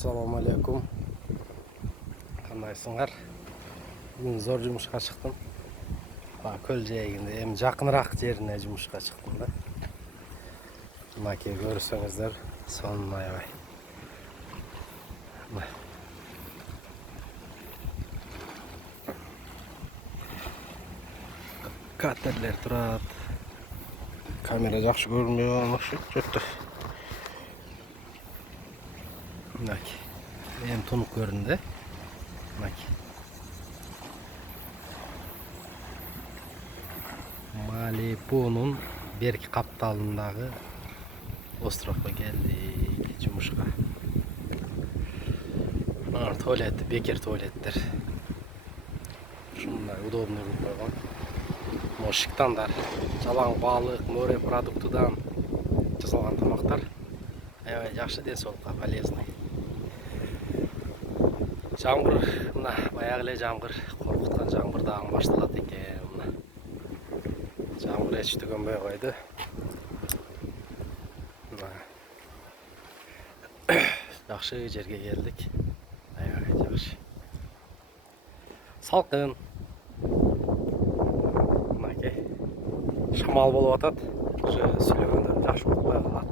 Assalamu alaikum. Qandayсыңар? Бүгін зор жұмысқа шықтым. Көл жайында, эми жақынырақ жеріне жұмысқа шықтым да. Мынакей көрсеңіздер, сонун аябай. Катерлер турат. Камера жакшы көрүнбөй жатты. Мынакей. Эми тунук көрүндү. Мынакей. Малибунун берки капталындагы островко келдик жумушка. Туалет, бекер туалеттер. Ушундай удобный кылып койгон. Шыктандар, жалаң балык, море продуктудан жасалган тамактар. Аябай жакшы, денсаулыкка полезный. Жамгыр, мына баягы эле жамгыр, коркуткан жамгыр дагы башталат экен. Жамгыр эч түгөнбөй койду. Жакшы жерге келдик. Аябай жакшы. Салкын. Мынакей. Шамал болуп атат. Сүйлөгөндө жакшы укпай калат.